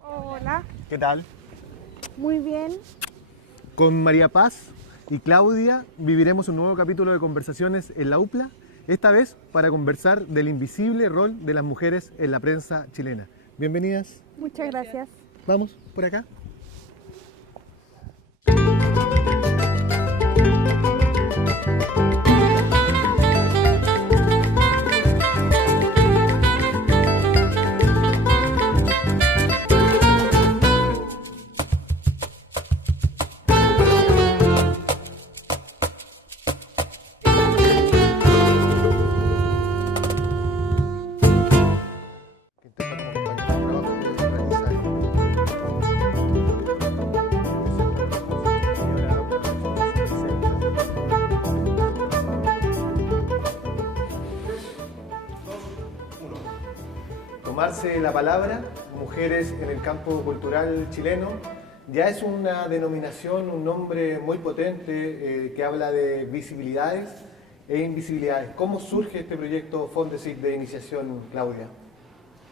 Hola. ¿Qué tal? Muy bien. Con María Paz y Claudia viviremos un nuevo capítulo de conversaciones en la UPLA, esta vez para conversar del invisible rol de las mujeres en la prensa chilena. Bienvenidas. Muchas gracias. Vamos, por acá. Tomarse la palabra, mujeres en el campo cultural chileno, ya es una denominación, un nombre muy potente que habla de visibilidades e invisibilidades. ¿Cómo surge este proyecto Fondesit de iniciación, Claudia?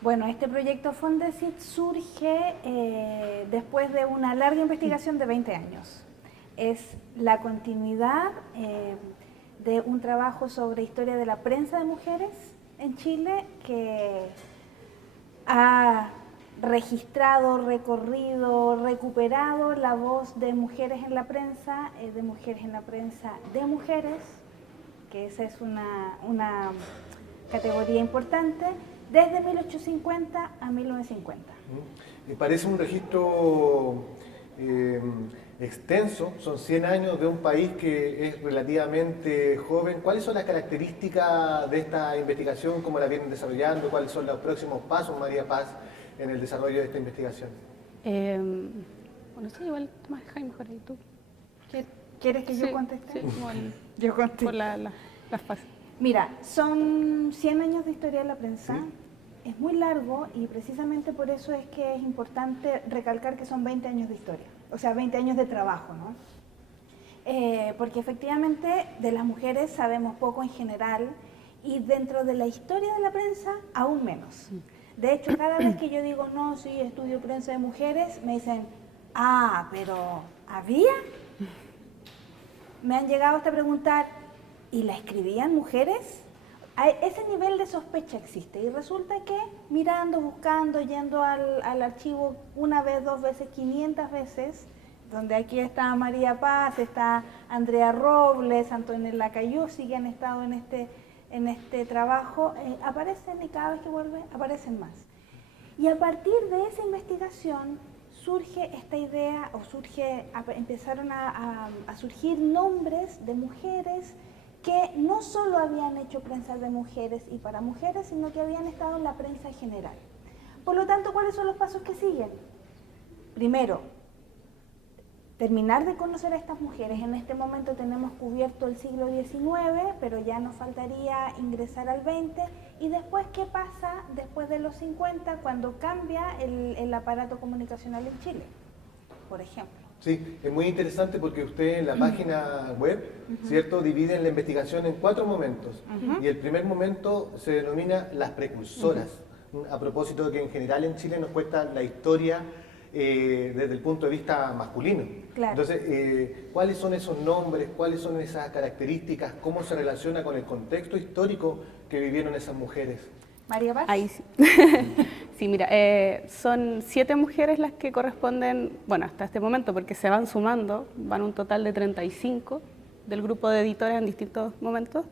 Bueno, este proyecto Fondesit surge después de una larga investigación de 20 años. Es la continuidad de un trabajo sobre historia de la prensa de mujeres en Chile que ha registrado, recorrido, recuperado la voz de mujeres en la prensa, de mujeres en la prensa de mujeres, que esa es una categoría importante, desde 1850 a 1950. Me parece un registro extenso, son 100 años de un país que es relativamente joven. ¿Cuáles son las características de esta investigación? ¿Cómo la vienen desarrollando? ¿Cuáles son los próximos pasos, María Paz, en el desarrollo de esta investigación? Bueno, sí, igual te manejas mejor ahí tú. ¿Quieres que Sí, yo conteste? Sí, como Yo contesto. por las fases. Mira, son 100 años de historia de la prensa. Sí. Es muy largo y precisamente por eso es que es importante recalcar que son 20 años de historia, o sea, 20 años de trabajo, ¿no? Porque efectivamente de las mujeres sabemos poco en general y dentro de la historia de la prensa aún menos. De hecho, cada vez que yo digo, no, sí, estudio prensa de mujeres, me dicen, ah, pero ¿había? Me han llegado hasta preguntar, ¿y la escribían mujeres? Ese nivel de sospecha existe y resulta que mirando, buscando, yendo al archivo una vez, dos veces, 500 veces, donde aquí está María Paz, está Andrea Robles, Antonella Cayusi, que han estado en este trabajo, aparecen y cada vez que vuelve aparecen más. Y a partir de esa investigación surge esta idea, empezaron a surgir nombres de mujeres que no solo habían hecho prensa de mujeres y para mujeres, sino que habían estado en la prensa en general. Por lo tanto, ¿cuáles son los pasos que siguen? Primero, terminar de conocer a estas mujeres. En este momento tenemos cubierto el siglo XIX, pero ya nos faltaría ingresar al XX. Y después, ¿qué pasa después de los 50, cuando cambia el aparato comunicacional en Chile, por ejemplo? Sí, es muy interesante porque usted en la página web, ¿cierto?, divide la investigación en 4 momentos. Y el primer momento se denomina las precursoras, a propósito de que en general en Chile nos cuesta la historia desde el punto de vista masculino. Claro. Entonces, ¿cuáles son esos nombres? ¿Cuáles son esas características? ¿Cómo se relaciona con el contexto histórico que vivieron esas mujeres? María Paz. Ahí sí. Sí, mira, son 7 mujeres las que corresponden, bueno, hasta este momento, porque se van sumando, van un total de 35 del grupo de editores en distintos momentos.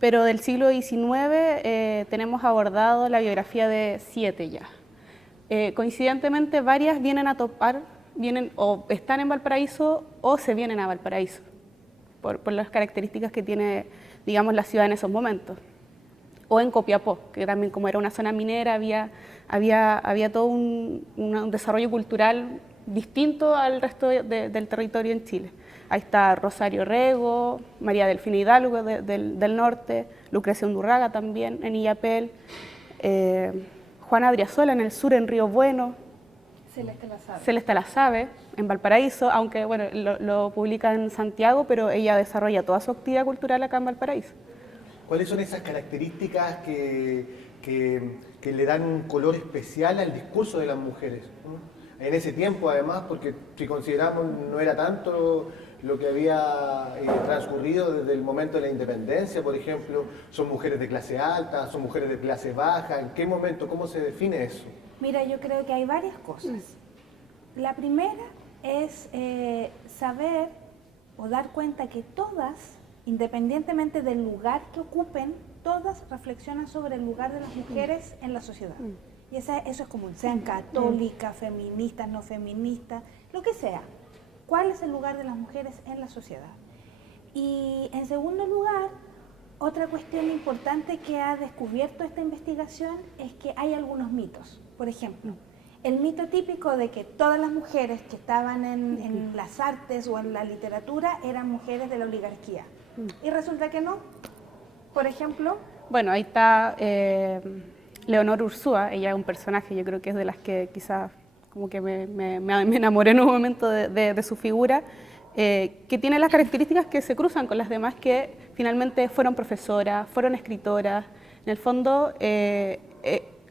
Pero del siglo XIX tenemos abordado la biografía de 7 ya. Coincidentemente, varias vienen a topar, o están en Valparaíso o se vienen a Valparaíso, por las características que tiene, digamos, la ciudad en esos momentos. O en Copiapó, que también como era una zona minera, había todo un desarrollo cultural distinto al resto del territorio en Chile. Ahí está Rosario Rego, María Delfina Hidalgo del norte, Lucrecia Undurraga también en Illapel, Juana Adriasola en el sur, en Río Bueno, Celeste Lasabe en Valparaíso, aunque bueno, lo publica en Santiago, pero ella desarrolla toda su actividad cultural acá en Valparaíso. ¿Cuáles son esas características que que le dan un color especial al discurso de las mujeres, ¿no? En ese tiempo, además, porque si consideramos no era tanto lo que había transcurrido desde el momento de la independencia, por ejemplo, son mujeres de clase alta, son mujeres de clase baja, ¿en qué momento, cómo se define eso? Mira, yo creo que hay varias cosas. La primera es saber o dar cuenta que todas, independientemente del lugar que ocupen, todas reflexionan sobre el lugar de las mujeres en la sociedad. Y eso es común, sean católicas, feministas, no feministas, lo que sea. ¿Cuál es el lugar de las mujeres en la sociedad? Y en segundo lugar, otra cuestión importante que ha descubierto esta investigación es que hay algunos mitos. Por ejemplo, el mito típico de que todas las mujeres que estaban en las artes o en la literatura eran mujeres de la oligarquía. Y resulta que no. Por ejemplo... Bueno, ahí está Leonor Ursúa, ella es un personaje, yo creo que es de las que quizás como que me enamoré en un momento de su figura, que tiene las características que se cruzan con las demás, que finalmente fueron profesoras, fueron escritoras. En el fondo,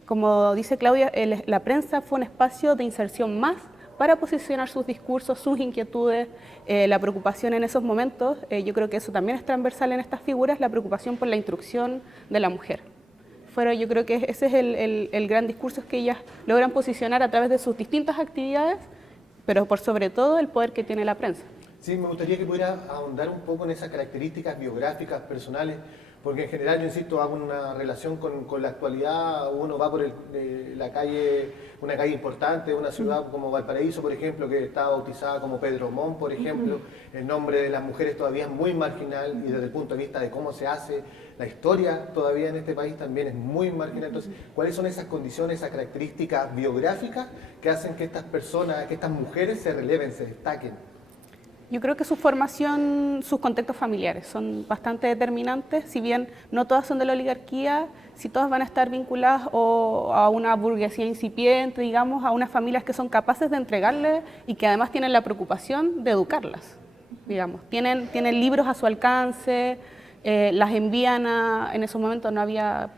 como dice Claudia, la prensa fue un espacio de inserción más para posicionar sus discursos, sus inquietudes, la preocupación en esos momentos. Yo creo que eso también es transversal en estas figuras, la preocupación por la instrucción de la mujer. Yo creo que ese es el gran discurso, es que ellas logran posicionar a través de sus distintas actividades, pero por sobre todo el poder que tiene la prensa. Sí, me gustaría que pudiera ahondar un poco en esas características biográficas, personales, porque en general, yo insisto, hago una relación con la actualidad. Uno va por la calle, una calle importante, una ciudad como Valparaíso, por ejemplo, que está bautizada como Pedro Montt, por ejemplo. El nombre de las mujeres todavía es muy marginal, y desde el punto de vista de cómo se hace la historia todavía en este país también es muy marginal. Entonces, ¿cuáles son esas condiciones, esas características biográficas que hacen que estas personas, que estas mujeres se releven, se destaquen? Yo creo que su formación, sus contextos familiares son bastante determinantes, si bien no todas son de la oligarquía, si todas van a estar vinculadas o a una burguesía incipiente, digamos, a unas familias que son capaces de entregarle y que además tienen la preocupación de educarlas, digamos. Tienen libros a su alcance, las envían en esos momentos no había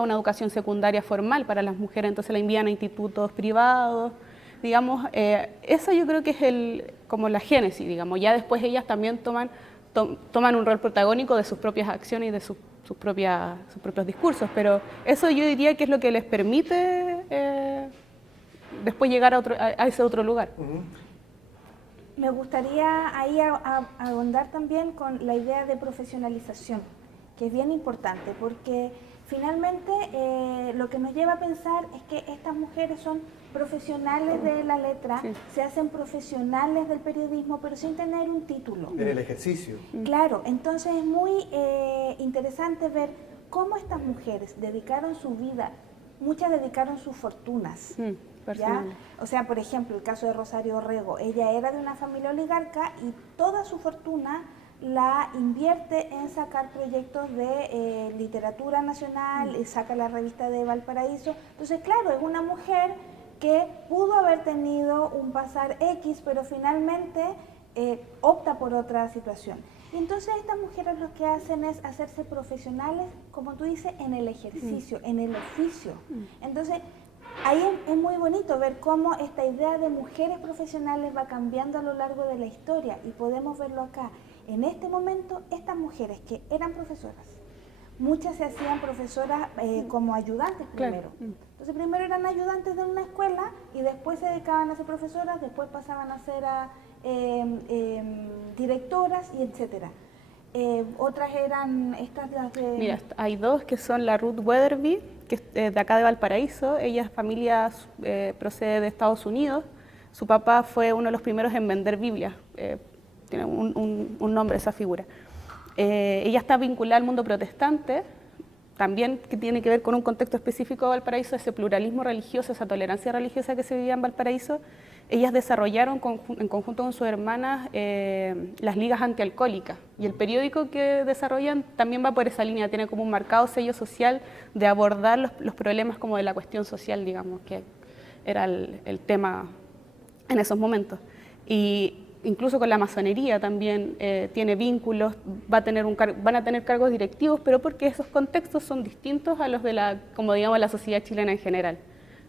una educación secundaria formal para las mujeres, entonces la envían a institutos privados. Digamos, eso yo creo que es como la génesis, digamos. Ya después ellas también toman un rol protagónico de sus propias acciones y de sus propios discursos, pero eso yo diría que es lo que les permite después llegar a ese otro lugar. Me gustaría ahí ahondar también con la idea de profesionalización, que es bien importante, porque finalmente lo que nos lleva a pensar es que estas mujeres son profesionales de la letra, sí, se hacen profesionales del periodismo, pero sin tener un título. En el ejercicio. Claro, entonces es muy interesante ver cómo estas mujeres dedicaron su vida, muchas dedicaron sus fortunas. ¿Ya? O sea, por ejemplo, el caso de Rosario Rego, ella era de una familia oligarca y toda su fortuna la invierte en sacar proyectos de literatura nacional, saca la revista de Valparaíso. Entonces, claro, es una mujer que pudo haber tenido un pasar X, pero finalmente opta por otra situación. Y entonces estas mujeres lo que hacen es hacerse profesionales, como tú dices, en el ejercicio, en el oficio. Entonces, ahí es muy bonito ver cómo esta idea de mujeres profesionales va cambiando a lo largo de la historia, y podemos verlo acá. En este momento, estas mujeres que eran profesoras, muchas se hacían profesoras como ayudantes primero. Claro. Entonces primero eran ayudantes de una escuela y después se dedicaban a ser profesoras, después pasaban a ser directoras y etcétera. Otras eran estas las de... Mira, hay dos que son la Ruth Weatherby, que es de acá de Valparaíso. Ella es familia, procede de Estados Unidos. Su papá fue uno de los primeros en vender Biblias. Tiene un nombre esa figura. Ella está vinculada al mundo protestante, también que tiene que ver con un contexto específico de Valparaíso, ese pluralismo religioso, esa tolerancia religiosa que se vivía en Valparaíso. Ellas desarrollaron en conjunto con sus hermanas las ligas antialcohólicas, y el periódico que desarrollan también va por esa línea, tiene como un marcado sello social de abordar los problemas como de la cuestión social, digamos, que era el tema en esos momentos. Y incluso con la masonería también tiene vínculos, van a tener cargos directivos, pero porque esos contextos son distintos a los de como digamos, la sociedad chilena en general.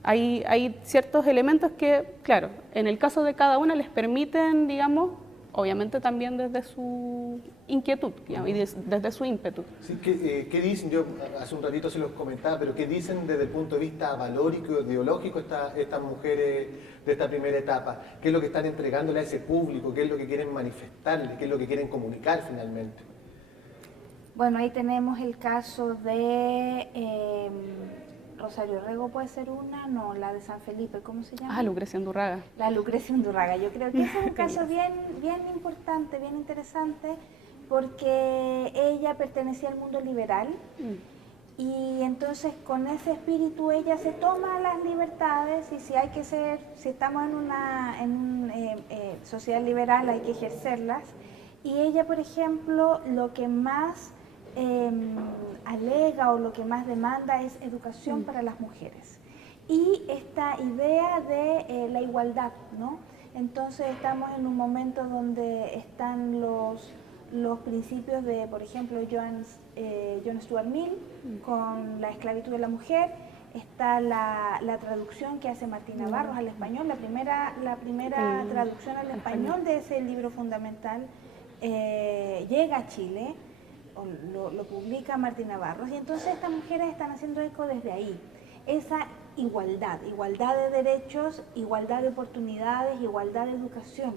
Hay ciertos elementos que, claro, en el caso de cada una les permiten, digamos, obviamente también desde su inquietud, digamos, y desde su ímpetu. Sí, ¿qué dicen? Yo hace un ratito se los comentaba, pero ¿qué dicen desde el punto de vista valórico, ideológico, estas mujeres de esta primera etapa? ¿Qué es lo que están entregándole a ese público? ¿Qué es lo que quieren manifestarle? ¿Qué es lo que quieren comunicar finalmente? Bueno, ahí tenemos el caso de Rosario Rego, puede ser una, no, la de San Felipe, ¿cómo se llama? Lucrecia Undurraga. La Lucrecia Undurraga. Yo creo que ese es un caso bien importante, bien interesante, porque ella pertenecía al mundo liberal y entonces con ese espíritu ella se toma las libertades y si estamos en una sociedad liberal hay que ejercerlas. Y ella, por ejemplo, lo que más alega o lo que más demanda es educación para las mujeres y esta idea de la igualdad, ¿no? Entonces estamos en un momento donde están los principios de, por ejemplo, John Stuart Mill con la esclavitud de la mujer. Está la traducción que hace Martina Barros al español, la primera traducción al español de ese libro fundamental llega a Chile. Lo publica Martina Barros y entonces estas mujeres están haciendo eco desde ahí, esa igualdad de derechos, igualdad de oportunidades, igualdad de educación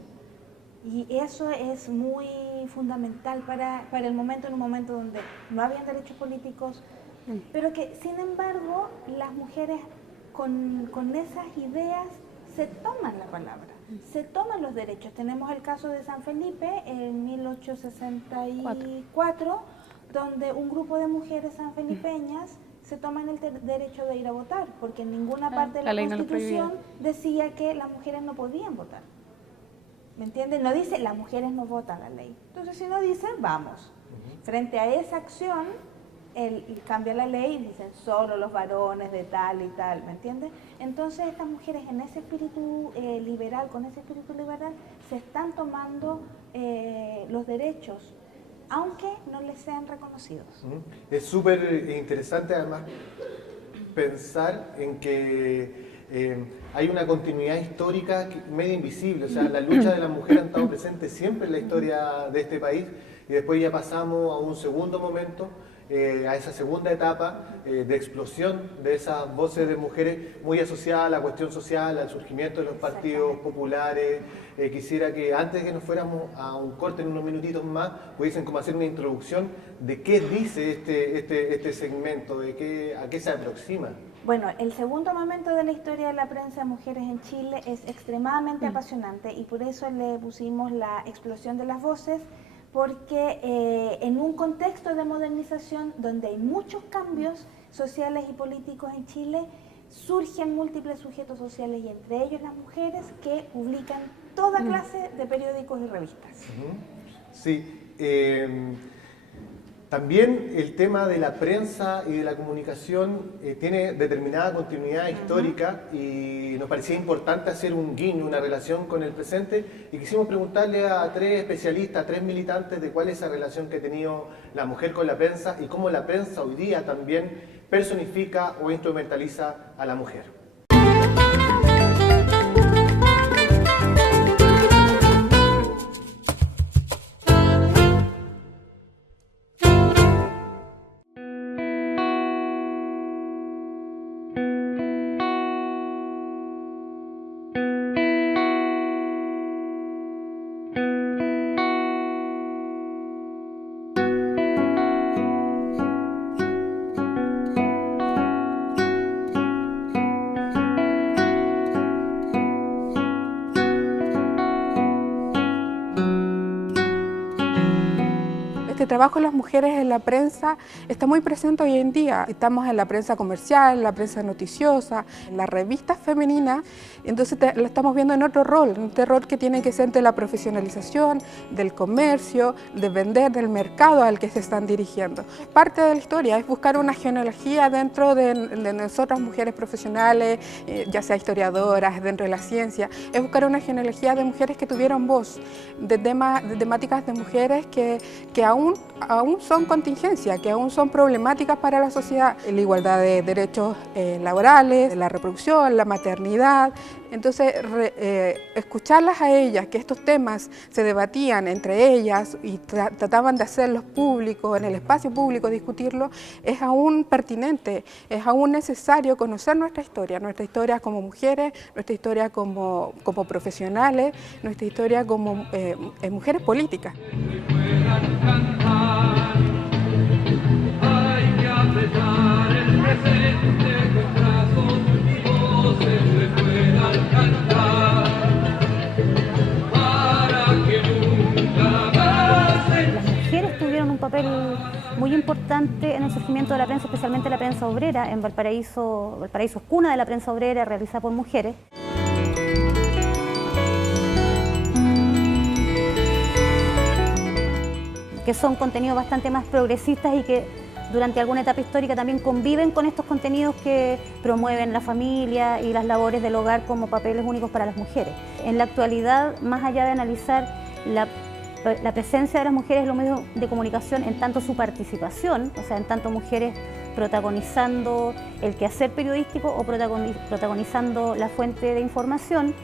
y eso es muy fundamental para el momento, en un momento donde no habían derechos políticos, pero que sin embargo las mujeres con esas ideas se toman la palabra, se toman los derechos. Tenemos el caso de San Felipe en 1864, donde un grupo de mujeres sanfelipeñas se toman el derecho de ir a votar, porque en ninguna parte de la Constitución decía que las mujeres no podían votar. ¿Me entienden? No dice las mujeres no votan la ley. Entonces si no dice, vamos. Frente a esa acción, cambia la ley y dicen solo los varones de tal y tal, ¿me entiendes? Entonces estas mujeres en ese espíritu liberal, con ese espíritu liberal, se están tomando los derechos, aunque no les sean reconocidos. Es súper interesante además pensar en que hay una continuidad histórica medio invisible, o sea, la lucha de las mujeres ha estado presente siempre en la historia de este país y después ya pasamos a un segundo momento, a esa segunda etapa de explosión de esas voces de mujeres muy asociadas a la cuestión social, al surgimiento de los partidos populares. Quisiera que antes de que nos fuéramos a un corte en unos minutitos más, pudiesen como hacer una introducción de qué dice este segmento, a qué se aproxima. Bueno, el segundo momento de la historia de la prensa de mujeres en Chile es extremadamente apasionante y por eso le pusimos la explosión de las voces, porque en un contexto de modernización donde hay muchos cambios sociales y políticos en Chile, surgen múltiples sujetos sociales y entre ellos las mujeres que publican toda clase de periódicos y revistas. Sí, también el tema de la prensa y de la comunicación tiene determinada continuidad histórica y nos parecía importante hacer un guiño, una relación con el presente y quisimos preguntarle a tres especialistas, a tres militantes de cuál es esa relación que ha tenido la mujer con la prensa y cómo la prensa hoy día también personifica o instrumentaliza a la mujer. trabajo de las mujeres en la prensa está muy presente hoy en día. Estamos en la prensa comercial, en la prensa noticiosa, en las revistas femeninas, entonces la estamos viendo en otro rol, que tiene que ser de la profesionalización, del comercio, de vender, del mercado al que se están dirigiendo. Parte de la historia es buscar una genealogía dentro de nosotras mujeres profesionales, ya sea historiadoras, dentro de la ciencia, es buscar una genealogía de mujeres que tuvieron voz, de temáticas de mujeres que aún son contingencia, que aún son problemáticas para la sociedad. La igualdad de derechos laborales, la reproducción, la maternidad. Entonces, escucharlas a ellas, que estos temas se debatían entre ellas y trataban de hacerlos públicos, en el espacio público discutirlos, es aún pertinente, es aún necesario conocer nuestra historia como mujeres, nuestra historia como profesionales, nuestra historia como mujeres políticas. Un papel muy importante en el surgimiento de la prensa, especialmente la prensa obrera en Valparaíso. Valparaíso es cuna de la prensa obrera realizada por mujeres. Que son contenidos bastante más progresistas y que durante alguna etapa histórica también conviven con estos contenidos que promueven la familia y las labores del hogar como papeles únicos para las mujeres. En la actualidad, más allá de analizar la presencia de las mujeres en los medios de comunicación en tanto su participación, o sea, en tanto mujeres protagonizando el quehacer periodístico o protagonizando la fuente de información,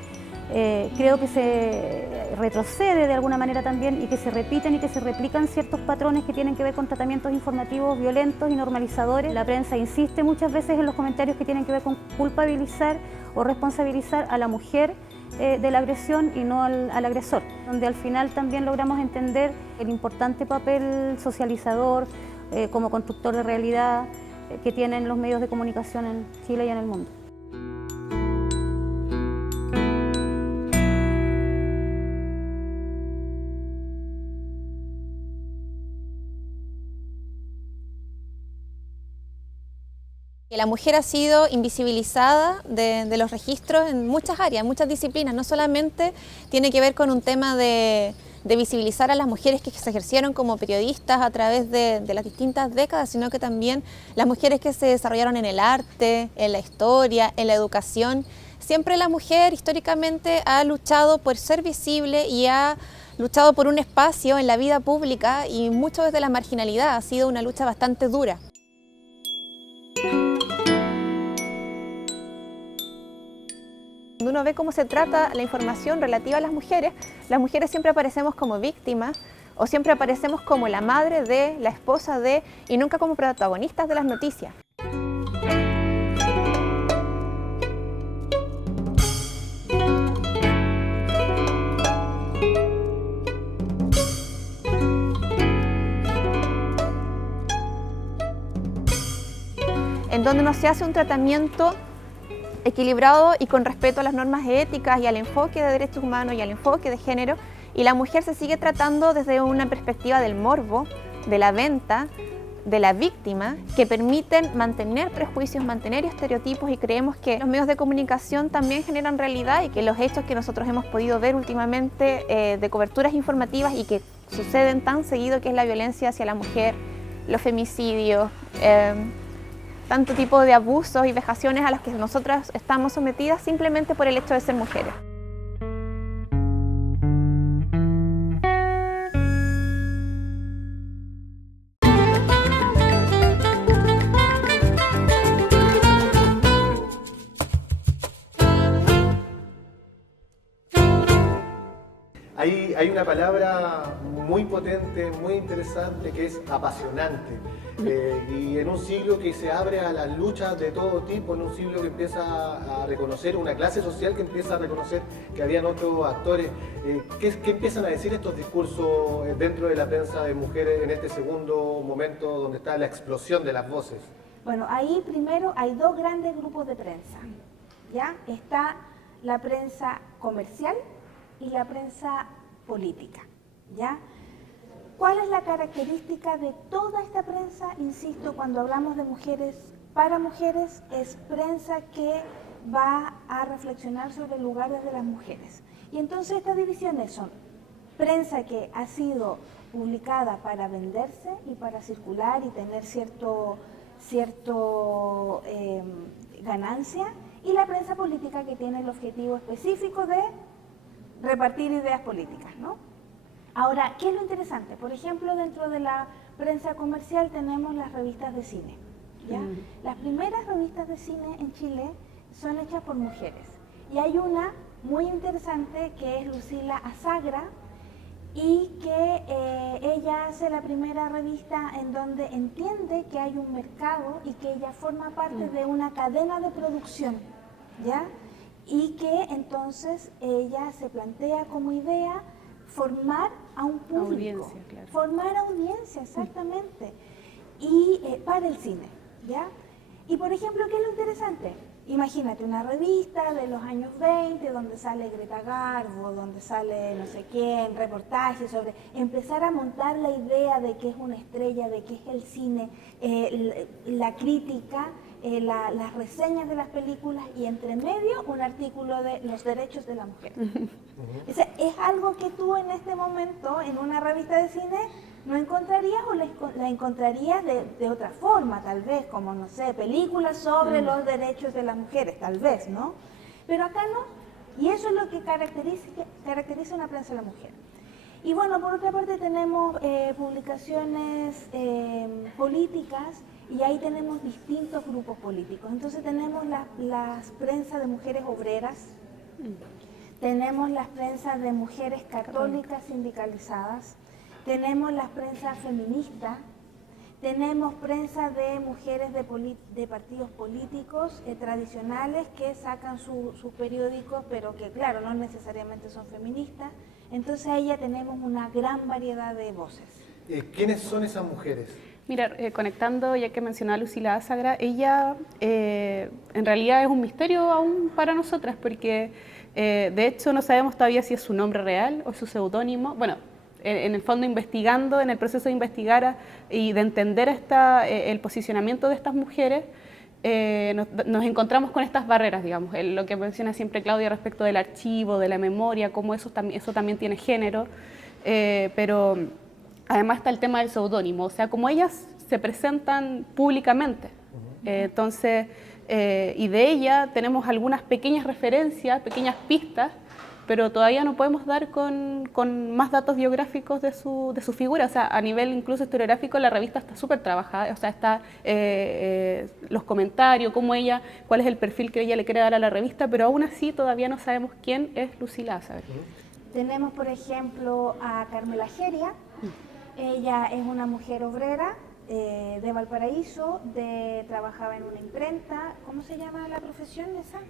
creo que se retrocede de alguna manera también y que se repiten y que se replican ciertos patrones que tienen que ver con tratamientos informativos violentos y normalizadores. La prensa insiste muchas veces en los comentarios que tienen que ver con culpabilizar o responsabilizar a la mujer de la agresión y no al agresor, donde al final también logramos entender el importante papel socializador como constructor de realidad que tienen los medios de comunicación en Chile y en el mundo. La mujer ha sido invisibilizada de los registros en muchas áreas, en muchas disciplinas. No solamente tiene que ver con un tema de visibilizar a las mujeres que se ejercieron como periodistas a través de las distintas décadas, sino que también las mujeres que se desarrollaron en el arte, en la historia, en la educación. Siempre la mujer históricamente ha luchado por ser visible y ha luchado por un espacio en la vida pública y mucho desde la marginalidad. Ha sido una lucha bastante dura. Cuando uno ve cómo se trata la información relativa a las mujeres siempre aparecemos como víctimas o siempre aparecemos como la madre de, la esposa de y nunca como protagonistas de las noticias. En donde no se hace un tratamiento equilibrado y con respeto a las normas éticas y al enfoque de derechos humanos y al enfoque de género, y la mujer se sigue tratando desde una perspectiva del morbo, de la venta, de la víctima, que permiten mantener prejuicios, mantener estereotipos, y creemos que los medios de comunicación también generan realidad y que los hechos que nosotros hemos podido ver últimamente de coberturas informativas y que suceden tan seguido, que es la violencia hacia la mujer, los femicidios, tanto tipo de abusos y vejaciones a los que nosotras estamos sometidas simplemente por el hecho de ser mujeres. Hay una palabra muy potente, muy interesante, que es apasionante. Y en un siglo que se abre a las luchas de todo tipo, en un siglo que empieza a reconocer, una clase social que empieza a reconocer que habían otros actores, ¿qué empiezan a decir estos discursos dentro de la prensa de mujeres en este segundo momento donde está la explosión de las voces? Bueno, ahí primero hay dos grandes grupos de prensa, ¿ya? Está la prensa comercial y la prensa política, ¿ya? ¿Cuál es la característica de toda esta prensa? Insisto, cuando hablamos de mujeres para mujeres, es prensa que va a reflexionar sobre lugares de las mujeres. Y entonces estas divisiones son prensa que ha sido publicada para venderse y para circular y tener cierto ganancia, y la prensa política que tiene el objetivo específico de repartir ideas políticas, ¿no? Ahora, ¿qué es lo interesante? Por ejemplo, dentro de la prensa comercial tenemos las revistas de cine, ¿ya? Las primeras revistas de cine en Chile son hechas por mujeres, y hay una muy interesante que es Lucila Azagra, y que ella hace la primera revista en donde entiende que hay un mercado y que ella forma parte de una cadena de producción, ¿ya? Y que entonces ella se plantea como idea formar a un público, audiencia, claro. Formar audiencia, exactamente, y para el cine, ¿ya? Y por ejemplo, ¿qué es lo interesante? Imagínate una revista de los años 20 donde sale Greta Garbo, donde sale no sé quién, reportajes sobre empezar a montar la idea de qué es una estrella, de qué es el cine, la crítica, las reseñas de las películas, y entre medio un artículo de los derechos de la mujer. O sea, es algo que tú en este momento en una revista de cine no encontrarías, o la encontrarías de otra forma, tal vez, como, no sé, películas sobre los derechos de las mujeres, tal vez, ¿no? Pero acá no, y eso es lo que caracteriza una prensa de la mujer. Y bueno, por otra parte tenemos publicaciones políticas, y ahí tenemos distintos grupos políticos. Entonces tenemos las prensas de mujeres obreras, tenemos las prensas de mujeres católicas sindicalizadas, tenemos las prensas feministas, tenemos prensa de mujeres de partidos políticos tradicionales que sacan sus periódicos, pero que claro, no necesariamente son feministas. Entonces ahí ya tenemos una gran variedad de voces. ¿Quiénes son esas mujeres? Mira, conectando, ya que mencionaba a Lucila Azagra, ella en realidad es un misterio aún para nosotras, porque de hecho no sabemos todavía si es su nombre real o su seudónimo. Bueno, en el fondo investigando, en el proceso de investigar y de entender el posicionamiento de estas mujeres, nos encontramos con estas barreras, digamos, lo que menciona siempre Claudia respecto del archivo, de la memoria, cómo eso también tiene género, pero además está el tema del seudónimo, o sea, cómo ellas se presentan públicamente. Entonces, y de ella tenemos algunas pequeñas referencias, pequeñas pistas, pero todavía no podemos dar con más datos biográficos de su figura. O sea, a nivel incluso historiográfico la revista está súper trabajada, o sea, está los comentarios, cuál es el perfil que ella le quiere dar a la revista, pero aún así todavía no sabemos quién es Lucila Azagra. Tenemos, por ejemplo, a Carmela Geria. Ella es una mujer obrera de Valparaíso, trabajaba en una imprenta. ¿Cómo se llama la profesión esa?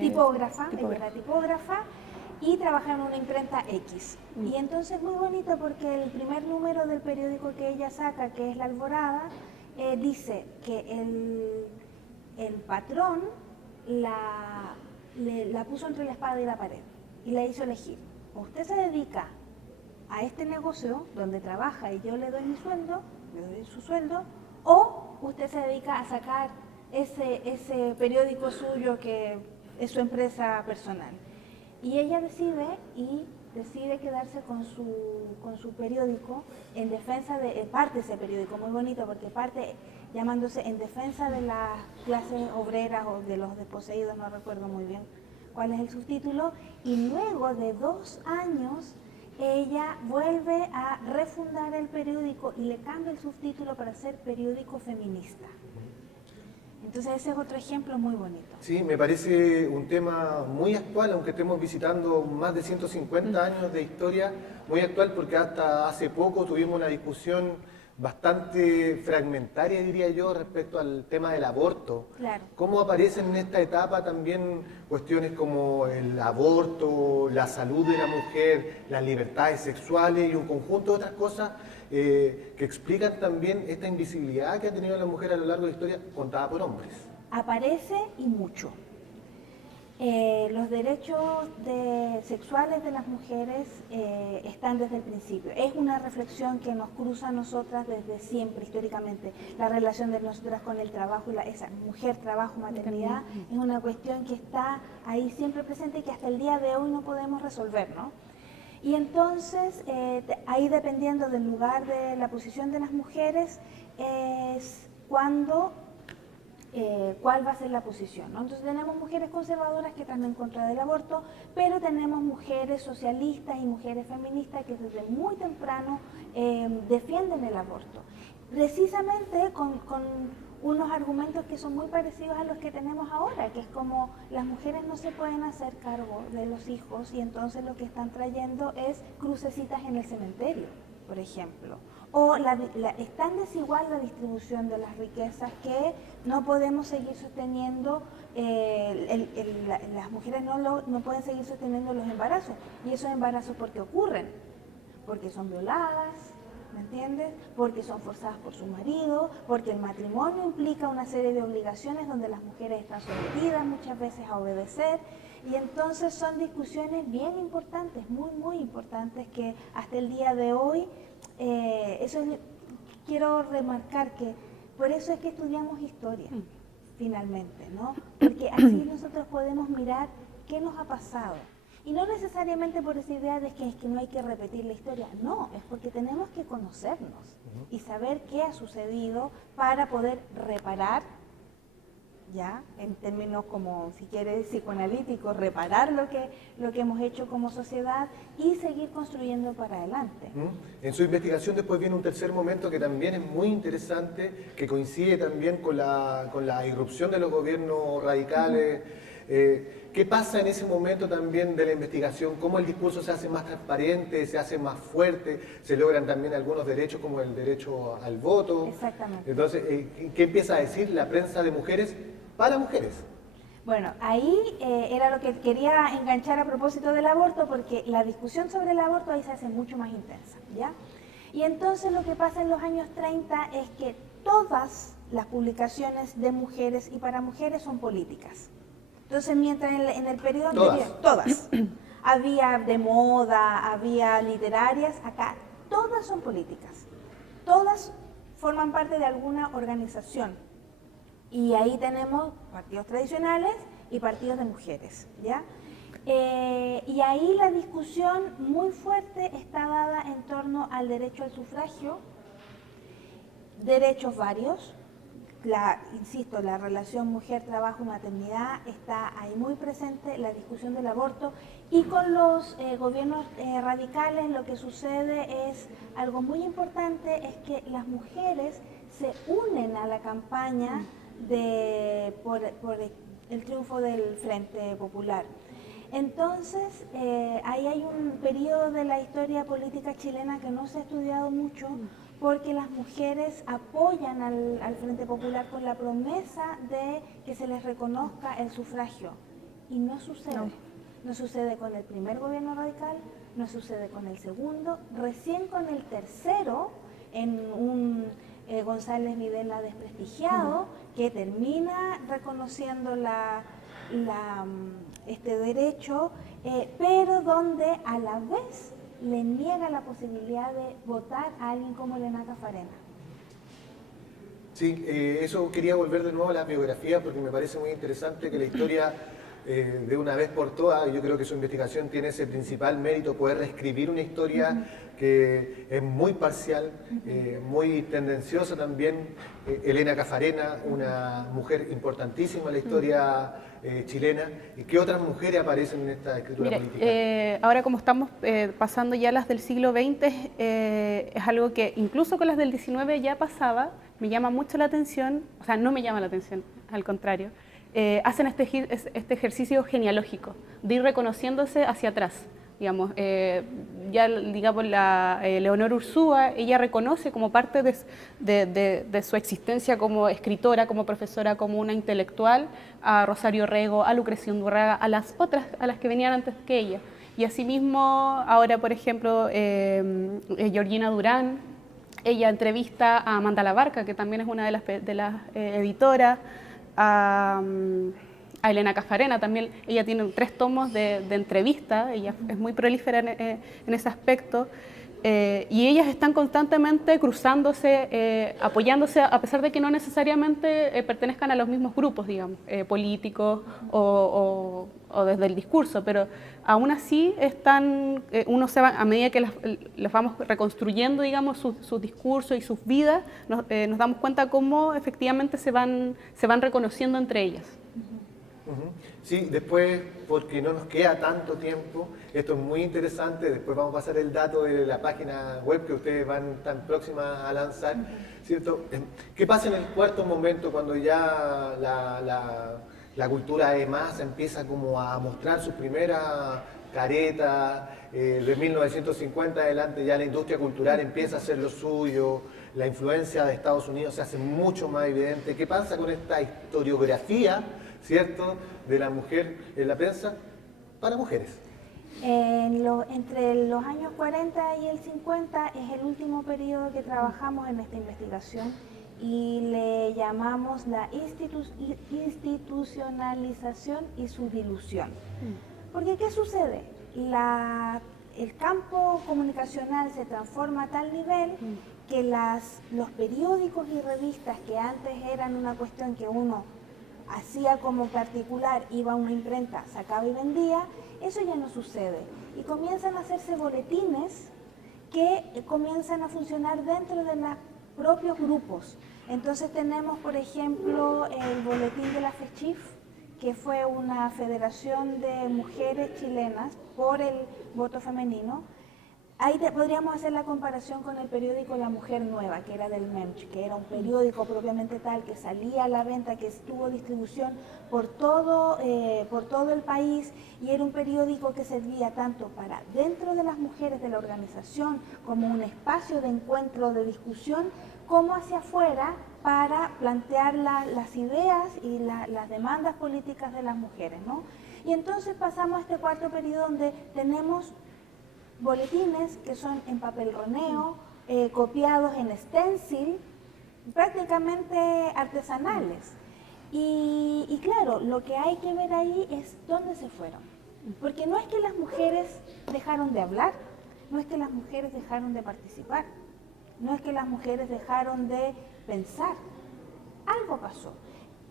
Tipógrafa. Ella era tipógrafa y trabajaba en una imprenta X. Y entonces muy bonito porque el primer número del periódico que ella saca, que es La Alborada, dice que el patrón la puso entre la espada y la pared y la hizo elegir. Usted se dedica a este negocio donde trabaja y yo le doy mi sueldo, le doy su sueldo, o usted se dedica a sacar ese periódico suyo que es su empresa personal. Y ella decide quedarse con su periódico en defensa de parte de ese periódico, muy bonito porque parte llamándose En defensa de las clases obreras o de los desposeídos, no recuerdo muy bien cuál es el subtítulo, y luego de 2 años ella vuelve a refundar el periódico y le cambia el subtítulo para ser periódico feminista. Entonces ese es otro ejemplo muy bonito. Sí, me parece un tema muy actual, aunque estemos visitando más de 150 años de historia, muy actual porque hasta hace poco tuvimos una discusión bastante fragmentaria, diría yo, respecto al tema del aborto. Claro. ¿Cómo aparecen en esta etapa también cuestiones como el aborto, la salud de la mujer, las libertades sexuales y un conjunto de otras cosas que explican también esta invisibilidad que ha tenido la mujer a lo largo de la historia contada por hombres? Aparece y mucho. Los derechos sexuales de las mujeres están desde el principio. Es una reflexión que nos cruza a nosotras desde siempre, históricamente. La relación de nosotras con el trabajo, esa mujer, trabajo, maternidad, es una cuestión que está ahí siempre presente y que hasta el día de hoy no podemos resolver, ¿no? Y entonces, ahí dependiendo del lugar de la posición de las mujeres, es cuando... cuál va a ser la posición, ¿no? Entonces tenemos mujeres conservadoras que están en contra del aborto, pero tenemos mujeres socialistas y mujeres feministas que desde muy temprano defienden el aborto, precisamente con unos argumentos que son muy parecidos a los que tenemos ahora, que es como las mujeres no se pueden hacer cargo de los hijos y entonces lo que están trayendo es crucecitas en el cementerio, por ejemplo. O es tan desigual la distribución de las riquezas que no podemos seguir sosteniendo, las mujeres no pueden seguir sosteniendo los embarazos. Y esos embarazos, ¿por qué ocurren? Porque son violadas, ¿me entiendes? Porque son forzadas por su marido, porque el matrimonio implica una serie de obligaciones donde las mujeres están sometidas muchas veces a obedecer. Y entonces son discusiones bien importantes, muy, muy importantes, que hasta el día de hoy... quiero remarcar que por eso es que estudiamos historia, finalmente, ¿no? Porque así nosotros podemos mirar qué nos ha pasado. Y no necesariamente por esa idea de que es que no hay que repetir la historia, no, es porque tenemos que conocernos y saber qué ha sucedido para poder reparar, ya, en términos como, si quieres, psicoanalíticos, reparar lo que hemos hecho como sociedad y seguir construyendo para adelante. En su investigación después viene un tercer momento que también es muy interesante, que coincide también con la irrupción de los gobiernos radicales. ¿Qué pasa en ese momento también de la investigación? ¿Cómo el discurso se hace más transparente, se hace más fuerte? ¿Se logran también algunos derechos como el derecho al voto? Exactamente. Entonces, ¿qué empieza a decir la prensa de mujeres para mujeres? Bueno, ahí era lo que quería enganchar a propósito del aborto, porque la discusión sobre el aborto ahí se hace mucho más intensa, ¿ya? Y entonces lo que pasa en los años 30 es que todas las publicaciones de mujeres y para mujeres son políticas. Entonces, mientras en el periodo anterior, todas, había de moda, había literarias, acá todas son políticas, todas forman parte de alguna organización. Y ahí tenemos partidos tradicionales y partidos de mujeres, ¿ya? Y ahí la discusión muy fuerte está dada en torno al derecho al sufragio, derechos varios. Insisto, la relación mujer-trabajo y maternidad está ahí muy presente, la discusión del aborto, y con los gobiernos radicales lo que sucede es algo muy importante, es que las mujeres se unen a la campaña por el triunfo del Frente Popular. Entonces, ahí hay un periodo de la historia política chilena que no se ha estudiado mucho, porque las mujeres apoyan al Frente Popular con la promesa de que se les reconozca el sufragio. Y no sucede. No sucede con el primer gobierno radical, no sucede con el segundo, recién con el tercero, en un González Videla desprestigiado, que termina reconociendo este derecho, pero donde a la vez le niega la posibilidad de votar a alguien como Elena Cafarena. Sí, eso quería volver de nuevo a la biografía porque me parece muy interesante que la historia de una vez por todas, yo creo que su investigación tiene ese principal mérito, poder reescribir una historia que es muy parcial, muy tendenciosa también. Elena Cafarena, una mujer importantísima en la historia chilena. ¿Y qué otras mujeres aparecen en esta escritura política? Ahora como estamos pasando ya las del siglo XX, es algo que incluso con las del XIX ya pasaba, me llama mucho la atención, o sea, no me llama la atención, al contrario. Hacen este ejercicio genealógico, de ir reconociéndose hacia atrás. Digamos, ya digamos Leonor Ursúa, ella reconoce como parte de su existencia como escritora, como profesora, como una intelectual, a Rosario Rego, a Lucrecia Undurraga, a las otras, a las que venían antes que ella. Y asimismo, ahora por ejemplo, Georgina Durán, ella entrevista a Amanda Labarca, que también es una de las editoras, a a Elena Cafarena también, ella tiene 3 tomos de entrevista, ella es muy prolífera en ese aspecto, y ellas están constantemente cruzándose, apoyándose, a pesar de que no necesariamente pertenezcan a los mismos grupos, digamos, políticos o desde el discurso, pero aún así están, uno se va, a medida que las vamos reconstruyendo, digamos, sus discursos y sus vidas, nos damos cuenta cómo efectivamente se van reconociendo entre ellas. Sí, después, porque no nos queda tanto tiempo, esto es muy interesante, después vamos a pasar el dato de la página web que ustedes van tan próximas a lanzar, ¿cierto? ¿Qué pasa en el cuarto momento cuando ya la cultura de masa empieza como a mostrar sus primeras caretas? De 1950 adelante ya la industria cultural empieza a hacer lo suyo, la influencia de Estados Unidos se hace mucho más evidente. ¿Qué pasa con esta historiografía, ¿cierto?, de la mujer en la prensa para mujeres? Entre los años 40 y el 50 es el último periodo que trabajamos en esta investigación y le llamamos la institucionalización y su dilución. Porque ¿qué sucede? El campo comunicacional se transforma a tal nivel que los periódicos y revistas que antes eran una cuestión que uno hacía como particular, iba a una imprenta, sacaba y vendía, eso ya no sucede. Y comienzan a hacerse boletines que comienzan a funcionar dentro de los propios grupos. Entonces tenemos, por ejemplo, el boletín de la FECHIF, que fue una federación de mujeres chilenas por el voto femenino. Ahí podríamos hacer la comparación con el periódico La Mujer Nueva, que era del MEMCH, que era un periódico propiamente tal, que salía a la venta, que tuvo distribución por todo el país, y era un periódico que servía tanto para dentro de las mujeres de la organización, como un espacio de encuentro, de discusión, como hacia afuera para plantear las ideas y las demandas políticas de las mujeres, ¿no? Y entonces pasamos a este cuarto periodo donde tenemos boletines que son en papel roneo, copiados en stencil, prácticamente artesanales. Y claro, lo que hay que ver ahí es dónde se fueron. Porque no es que las mujeres dejaron de hablar, no es que las mujeres dejaron de participar, no es que las mujeres dejaron de pensar. Algo pasó.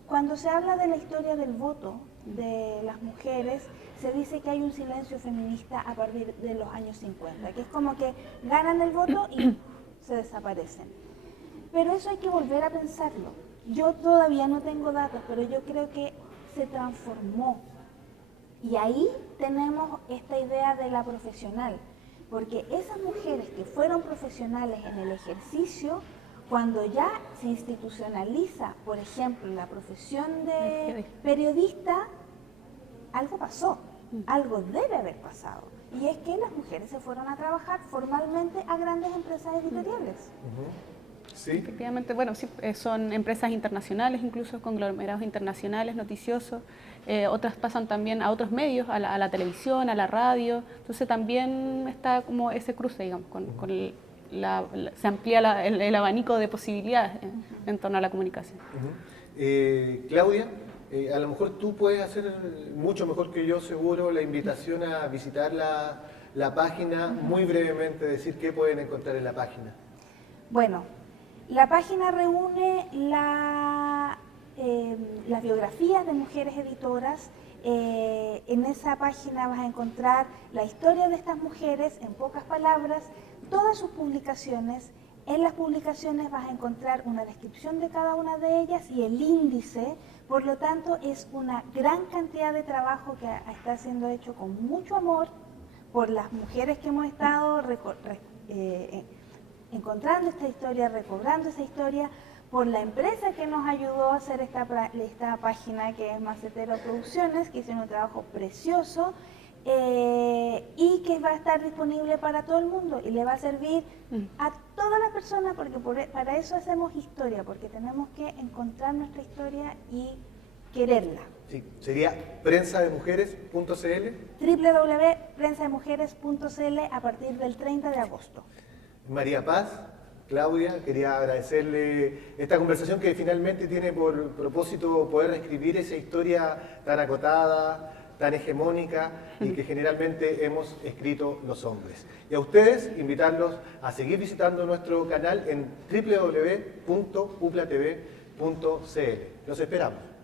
Cuando se habla de la historia del voto de las mujeres, se dice que hay un silencio feminista a partir de los años 50, que es como que ganan el voto y se desaparecen. Pero eso hay que volver a pensarlo. Yo todavía no tengo datos, pero yo creo que se transformó. Y ahí tenemos esta idea de la profesional, porque esas mujeres que fueron profesionales en el ejercicio, cuando ya se institucionaliza, por ejemplo, la profesión de periodista, algo pasó, algo debe haber pasado. Y es que las mujeres se fueron a trabajar formalmente a grandes empresas editoriales. Sí. Efectivamente, bueno, sí, son empresas internacionales, incluso conglomerados internacionales, noticiosos. Otras pasan también a otros medios, a la televisión, a la radio. Entonces también está como ese cruce, digamos, se amplía el abanico de posibilidades en torno a la comunicación. Claudia, a lo mejor tú puedes hacer mucho mejor que yo, seguro, la invitación a visitar la página, muy brevemente decir qué pueden encontrar en la página. Bueno, la página reúne las biografías de mujeres editoras. En esa página vas a encontrar la historia de estas mujeres, en pocas palabras, todas sus publicaciones. En las publicaciones vas a encontrar una descripción de cada una de ellas y el índice. Por lo tanto, es una gran cantidad de trabajo que está siendo hecho con mucho amor por las mujeres que hemos estado encontrando esta historia, recobrando esa historia, por la empresa que nos ayudó a hacer esta página, que es Macetero Producciones, que hicieron un trabajo precioso y que va a estar disponible para todo el mundo y le va a servir a todas las personas, porque para eso hacemos historia, porque tenemos que encontrar nuestra historia y quererla. Sí, sería prensademujeres.cl. www.prensademujeres.cl a partir del 30 de agosto. María Paz. Claudia, quería agradecerle esta conversación que finalmente tiene por propósito poder reescribir esa historia tan acotada, tan hegemónica y que generalmente hemos escrito los hombres. Y a ustedes, invitarlos a seguir visitando nuestro canal en www.uplatv.cl. Los esperamos.